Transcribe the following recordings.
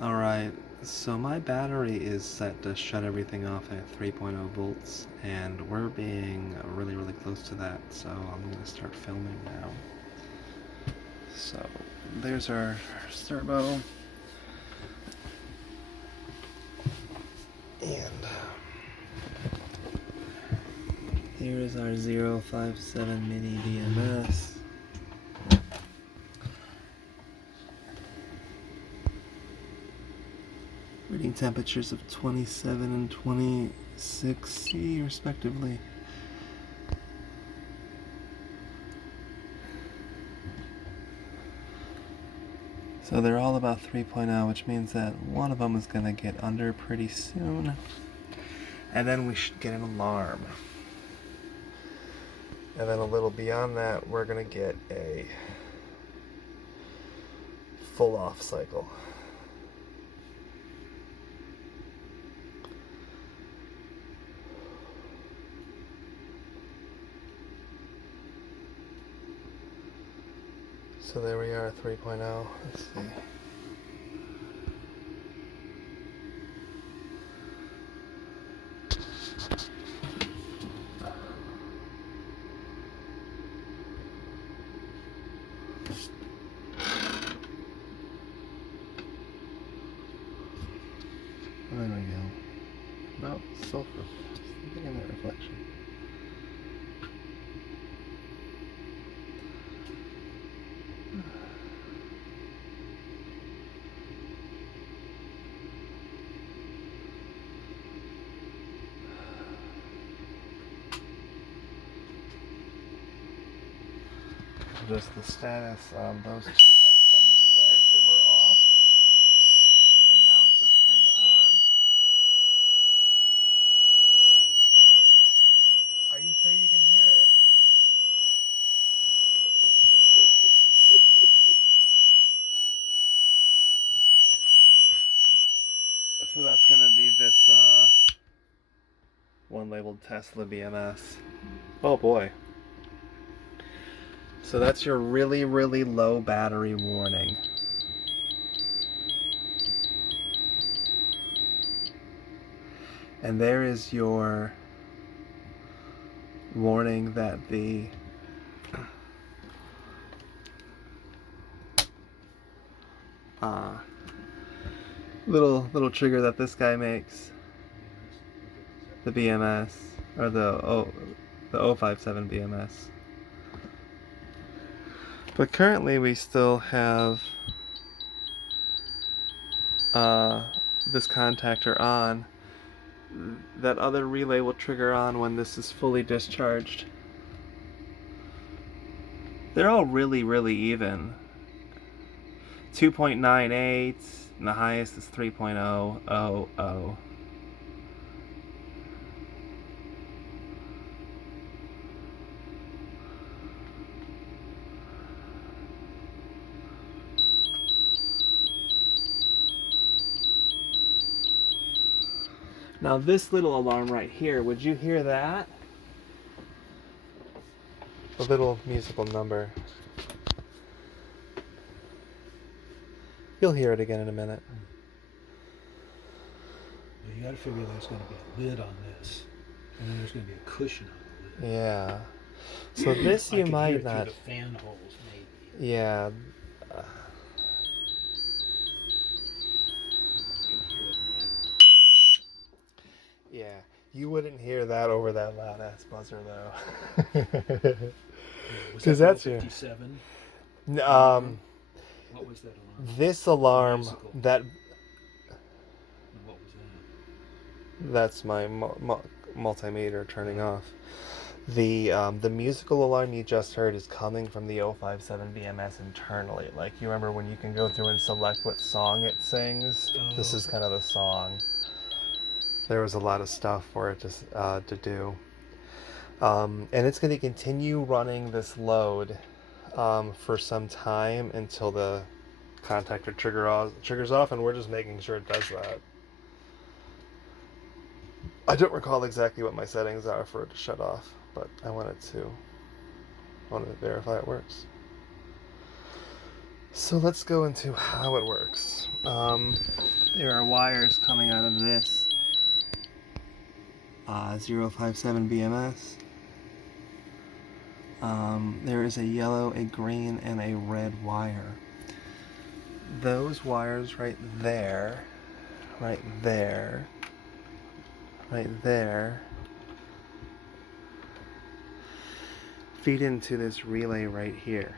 Alright, so my battery is set to shut everything off at 3.0 volts, and we're being really, really close to that, so I'm going to start filming now. So, there's our servo. And here is our 057 mini BMS. Reading temperatures of 27 and 26 C respectively. So they're all about 3.0, which means that one of them is going to get under pretty soon. And then we should get an alarm. And then a little beyond that, we're going to get a full off cycle. So there we are, 3.0. Let's see. There we go. No, sulfur. Look at that reflection. Just the status, those two lights on the relay were off, and now it just turned on. Are you sure you can hear it? So that's gonna be this one labeled Tesla BMS. Oh boy. So that's your really, really low battery warning. And there is your warning that the little trigger that this guy makes, the BMS, or the 057 BMS. But currently we still have this contactor on. That other relay will trigger on when this is fully discharged. They're all really, really even. 2.98, and the highest is 3.000. Now this little alarm right here, would you hear that? A little musical number. You'll hear it again in a minute. But you got to figure there's going to be a lid on this, and then there's going to be a cushion on the lid. Yeah. So this you might hear not. through the fan holes, maybe. Yeah. I can hear it now. Yeah. You wouldn't hear that over that loud ass buzzer though. Because that's your 57. What was that alarm? This alarm Musical. that. What was that? That's my multimeter turning off. The musical alarm you just heard is coming from the 057 BMS internally. Like, you remember when you can go through and select what song it sings? Oh. This is kind of the song. There was a lot of stuff for it to do. And it's going to continue running this load for some time until the contactor triggers off, and we're just making sure it does that. I don't recall exactly what my settings are for it to shut off, but I wanted to verify it works. So let's go into how it works. There are wires coming out of this 057 BMS. There is a yellow, a green, and a red wire. Those wires right there, right there, right there, feed into this relay right here.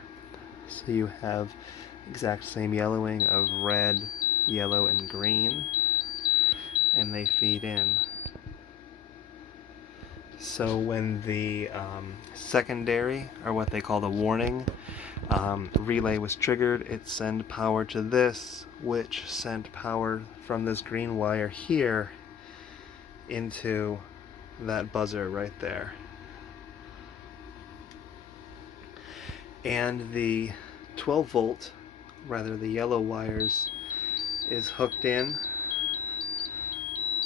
So you have exact same yellowing of red, yellow, and green, and they feed in. So when the secondary, or what they call the warning, relay was triggered, it sent power to this, which sent power from this green wire here into that buzzer right there. And the 12 volt, rather the yellow wires, is hooked in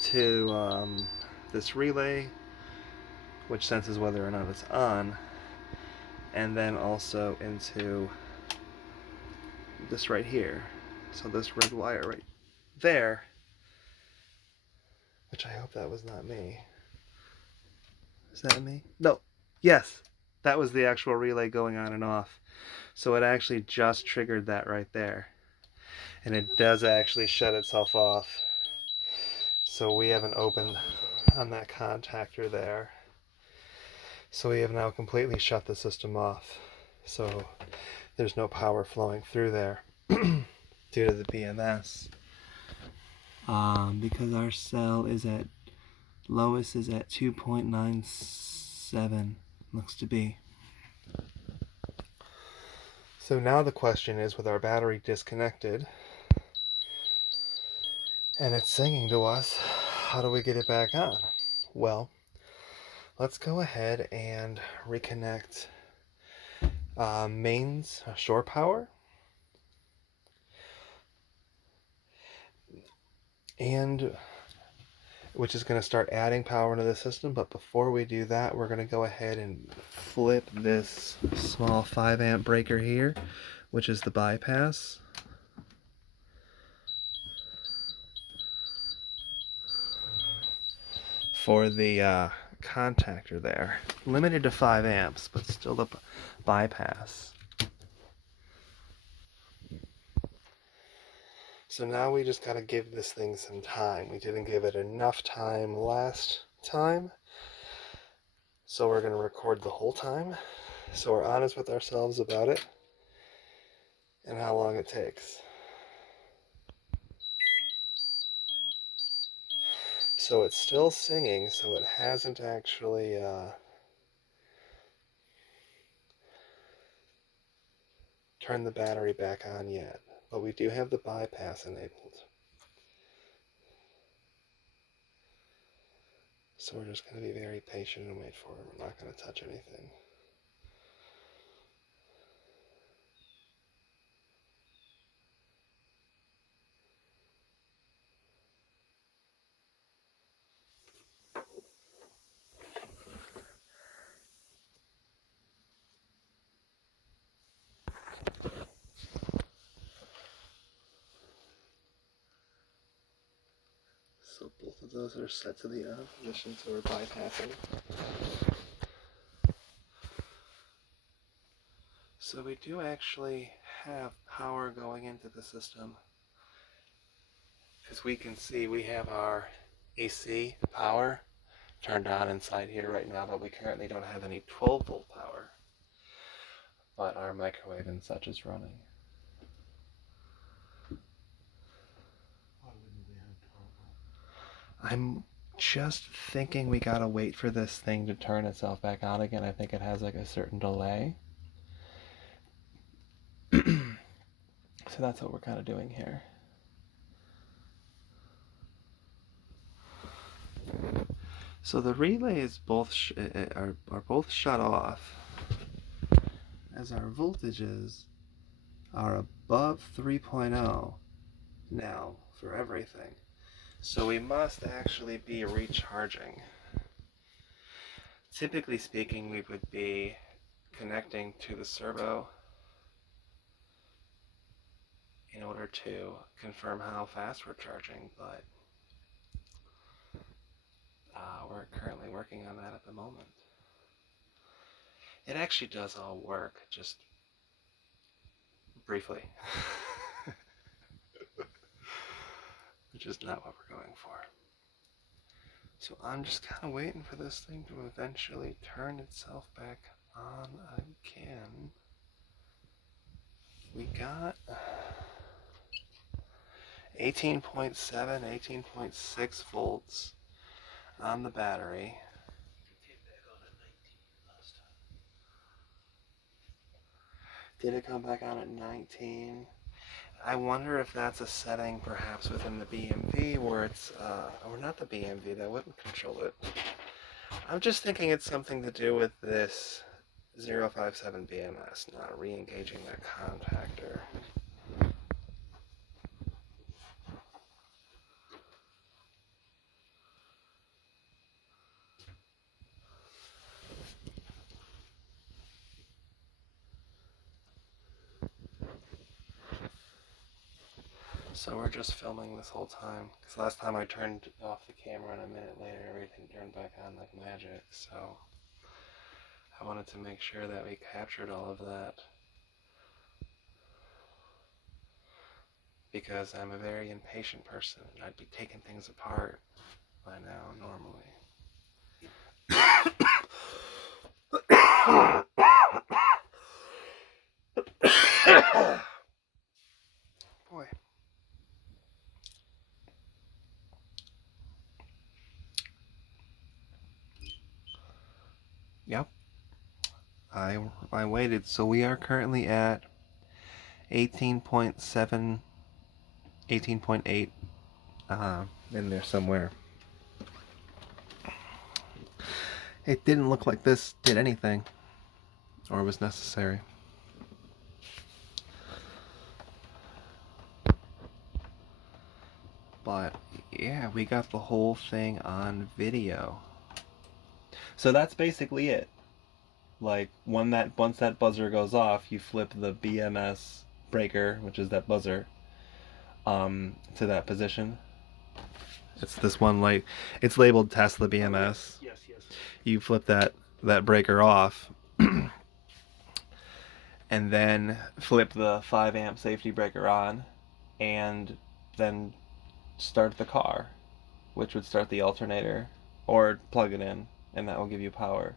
to this relay, which senses whether or not it's on, and then also into this right here. So this red wire right there, which I hope that was not me. Is that me? No. Yes, that was the actual relay going on and off. So it actually just triggered that right there. And it does actually shut itself off. So we haven't opened on that contactor there. So we have now completely shut the system off. So there's no power flowing through there due to the BMS. Because our cell is at lowest is at 2.97, looks to be. So now the question is, with our battery disconnected and it's singing to us, how do we get it back on? Well, let's go ahead and reconnect mains shore power, and which is going to start adding power into the system. But before we do that, we're going to go ahead and flip this small 5 amp breaker here, which is the bypass. For the contactor there. Limited to 5 amps, but still the bypass. So now we just gotta give this thing some time. We didn't give it enough time last time. So we're gonna record the whole time. So we're honest with ourselves about it and how long it takes. So it's still singing, so it hasn't actually turned the battery back on yet. But we do have the bypass enabled. So we're just going to be very patient and wait for it. We're not going to touch anything. So both of those are set to the on position, so we're bypassing. So we do actually have power going into the system. As we can see, we have our AC power turned on inside here right now, but we currently don't have any 12 volt power. But our microwave and such is running. Why wouldn't we have 12 volt? I'm just thinking we gotta wait for this thing to turn itself back on again. I think it has like a certain delay. So that's what we're kind of doing here. So the relays are both shut off as our voltages are above 3.0 now for everything. So we must actually be recharging. Typically speaking, we would be connecting to the servo in order to confirm how fast we're charging, but we're currently working on that at the moment. It actually does all work, just briefly. Which is not what we're going for. So I'm just kind of waiting for this thing to eventually turn itself back on again. We got 18.7, 18.6 volts on the battery. Did it come back on at 19? I wonder if that's a setting perhaps within the BMV where it's, or not the BMV, that wouldn't control it. I'm just thinking it's something to do with this 057 BMS not re-engaging that contactor. So we're just filming this whole time, because last time I turned off the camera and a minute later everything turned back on like magic, so I wanted to make sure that we captured all of that, because I'm a very impatient person and I'd be taking things apart by now normally. Boy. Yep. I waited. So we are currently at 18.7, 18.8, in there somewhere. It didn't look like this did anything or was necessary. But yeah, we got the whole thing on video. So that's basically it. Like once that buzzer goes off, you flip the BMS breaker, which is that buzzer, to that position. It's this one light. It's labeled Tesla BMS. Yes. You flip that breaker off, and then flip the 5 amp safety breaker on, and then start the car, which would start the alternator, or plug it in, and that will give you power.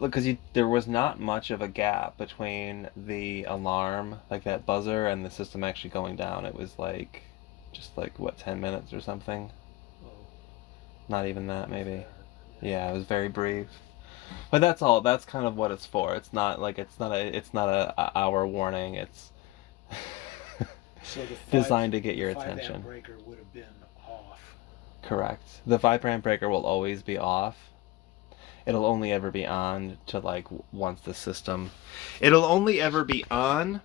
Because there was not much of a gap between the alarm, like that buzzer, and the system actually going down. It was like, just like, what, 10 minutes or something? Oh. Not even that, maybe. Yeah, it was very brief. But that's all. That's kind of what it's for. It's not like it's not a hour warning. It's So the designed to get your 5 attention. amp breaker would have been off. Correct. The 5 amp breaker will always be off. It'll only ever be on to like once the system. It'll only ever be on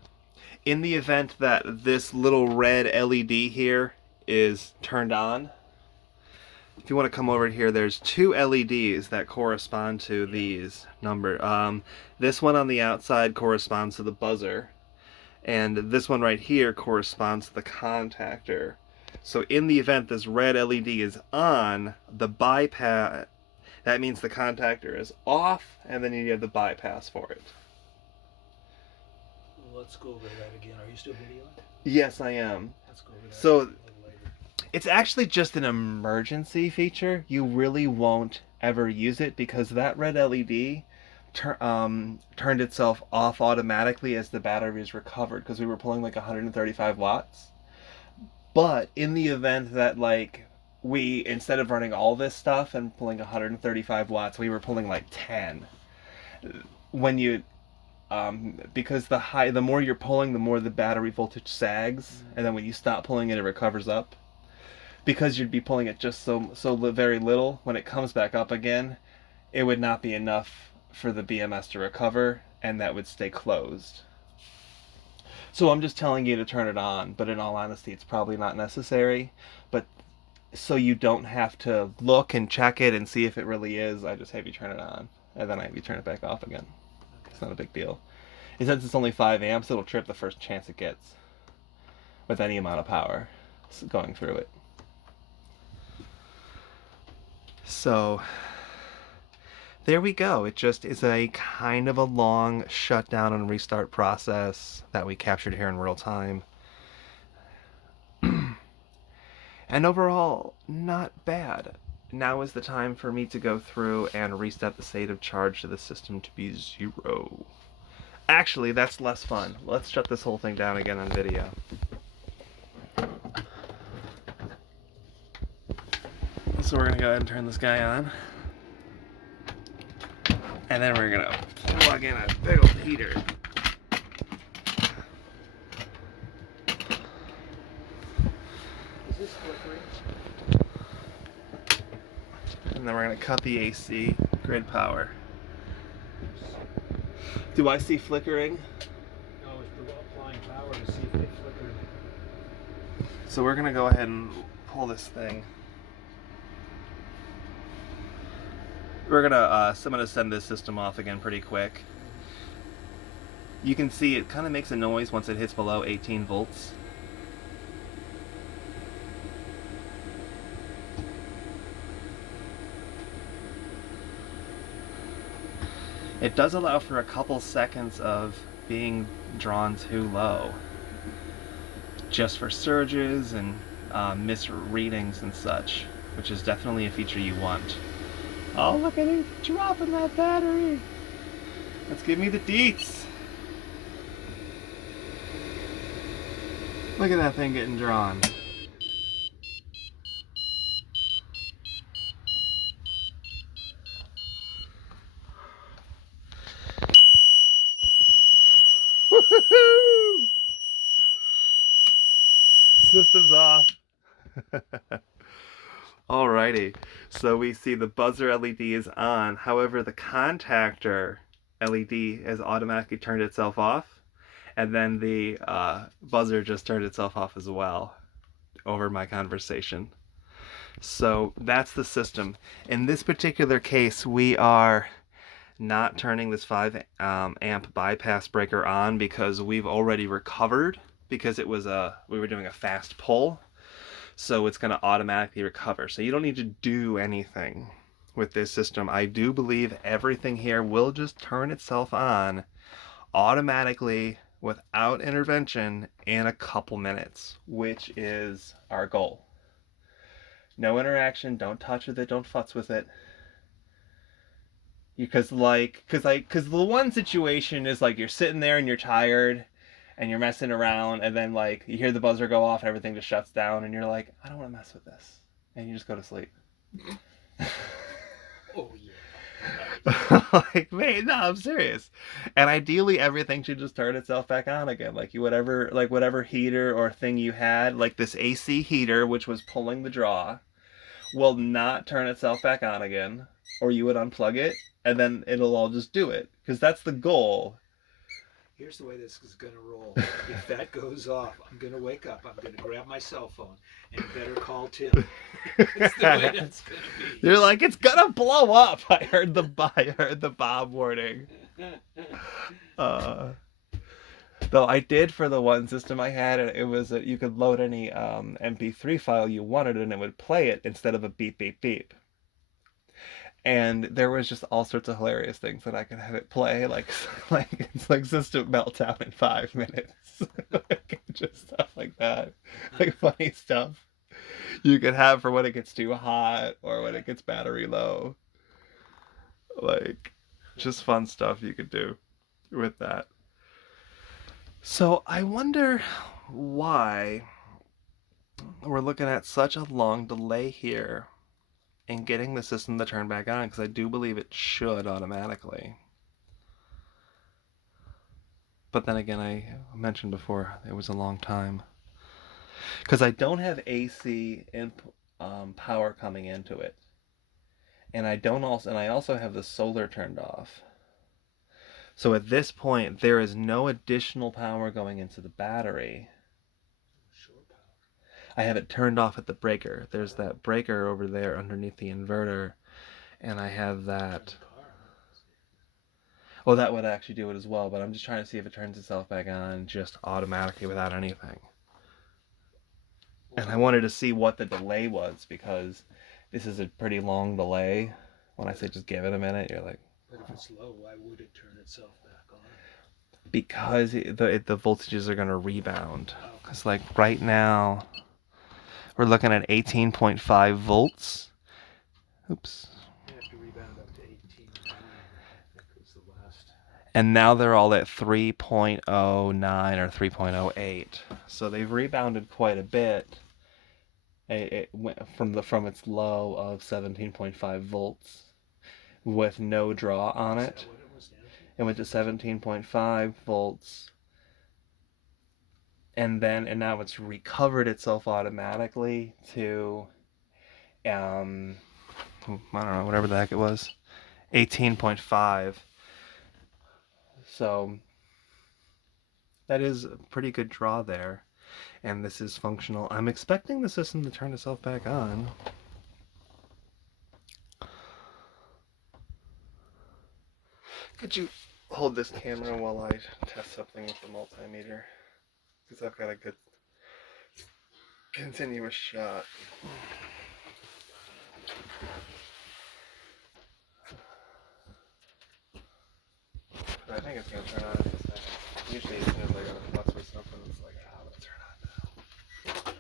in the event that this little red LED here is turned on. If you want to come over here, there's 2 LEDs that correspond to these number. This one on the outside corresponds to the buzzer, and this one right here corresponds to the contactor. So in the event this red LED is on, the bypass, that means the contactor is off, and then you have the bypass for it. Let's go over that again. Are you still videoing? Yes, I am. Let's go over that So a little later. It's actually just an emergency feature. You really won't ever use it because that red LED turned itself off automatically as the battery is recovered, because we were pulling like 135 watts. But in the event that like we, instead of running all this stuff and pulling 135 watts, we were pulling like 10. When you because the more you're pulling, the more the battery voltage sags, and then when you stop pulling it, it recovers up. Because you'd be pulling it just so very little, when it comes back up again, it would not be enough for the BMS to recover, and that would stay closed. So I'm just telling you to turn it on, but in all honesty, it's probably not necessary. But so you don't have to look and check it and see if it really is, I just have you turn it on, and then I have you turn it back off again. It's not a big deal. And since it's only 5 amps, it'll trip the first chance it gets with any amount of power going through it. So there we go. It just is a kind of a long shutdown and restart process that we captured here in real time. And overall, not bad. Now is the time for me to go through and reset the state of charge to the system to be 0. Actually, that's less fun. Let's shut this whole thing down again on video. So we're gonna go ahead and turn this guy on. And then we're gonna plug in a big old heater. Is this flickering? And then we're gonna cut the AC grid power. Do I see flickering? No, it's applying power to see if they flicker. So we're gonna go ahead and pull this thing. I'm gonna send this system off again pretty quick. You can see it kind of makes a noise once it hits below 18 volts. It does allow for a couple seconds of being drawn too low, just for surges and misreadings and such, which is definitely a feature you want. Oh, look at it dropping that battery. Let's give me the deets. Look at that thing getting drawn. Woohoo! System's off. Alrighty, so we see the buzzer LED is on. However, the contactor LED has automatically turned itself off, and then the buzzer just turned itself off as well over my conversation. So that's the system. In this particular case, we are not turning this 5 amp bypass breaker on because we've already recovered, because it was we were doing a fast pull. So it's going to automatically recover. So you don't need to do anything with this system. I do believe everything here will just turn itself on automatically without intervention in a couple minutes, which is our goal. No interaction, don't touch with it, don't futz with it. Because the one situation is like you're sitting there and you're tired and you're messing around, and then like you hear the buzzer go off and everything just shuts down, and you're like, I don't want to mess with this, and you just go to sleep. Oh yeah. Like, wait, no, I'm serious. And ideally, everything should just turn itself back on again. Like whatever heater or thing you had, like this AC heater, which was pulling the draw, will not turn itself back on again, or you would unplug it, and then it'll all just do it, because that's the goal. Here's the way this is going to roll. If that goes off, I'm going to wake up. I'm going to grab my cell phone and better call Tim. That's the way that's going to be. You're like, it's gonna blow up. I heard the Bob warning. Though I did for the one system I had, it was you could load any MP3 file you wanted and it would play it instead of a beep beep beep. And there was just all sorts of hilarious things that I could have it play, like it's like system meltdown in 5 minutes, just stuff like that, like funny stuff you could have for when it gets too hot or when it gets battery low, like just fun stuff you could do with that. So I wonder why we're looking at such a long delay here in getting the system to turn back on, because I do believe it should automatically. But then again, I mentioned before, it was a long time. Because I don't have AC power coming into it. And I also have the solar turned off. So at this point, there is no additional power going into the battery. I have it turned off at the breaker. There's that breaker over there underneath the inverter, and I have that. Oh, that would actually do it as well, but I'm just trying to see if it turns itself back on just automatically without anything. And I wanted to see what the delay was, because this is a pretty long delay. When I say just give it a minute, you're like... But if it's low, why would it turn itself back on? Because the voltages are going to rebound. Oh, Because like right now, we're looking at 18.5 volts. Oops. you have to rebound up to 18.9, I think was the last. And now they're all at 3.09 or 3.08. So they've rebounded quite a bit. It went from its low of 17.5 volts with no draw on Is it. that what it was down to? It went to 17.5 volts, and now it's recovered itself automatically to I don't know, whatever the heck it was, 18.5. So that is a pretty good draw there, and this is functional. I'm expecting the system to turn itself back on. Could you hold this camera while I test something with the multimeter? Because I've got a good continuous shot. But I think it's going to turn on in a second. Usually as soon as I go to fuss with something, it's like, ah, I'm going to turn on now.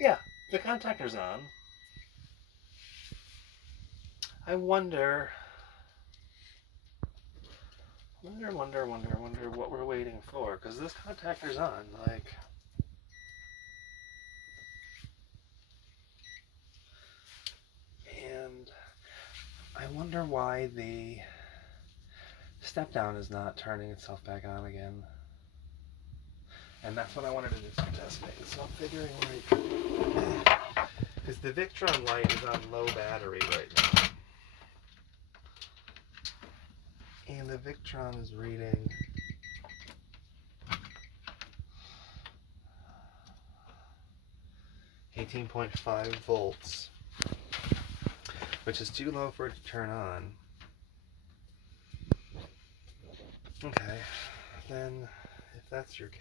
Yeah, the contactor's on. I wonder what we're waiting for, because this contactor's on, like... And I wonder why the step down is not turning itself back on again. And that's what I wanted to do some testing. So I'm figuring, like, because the Victron light is on low battery right now. And the Victron is reading 18.5 volts, which is too low for it to turn on. Okay, then if that's your case,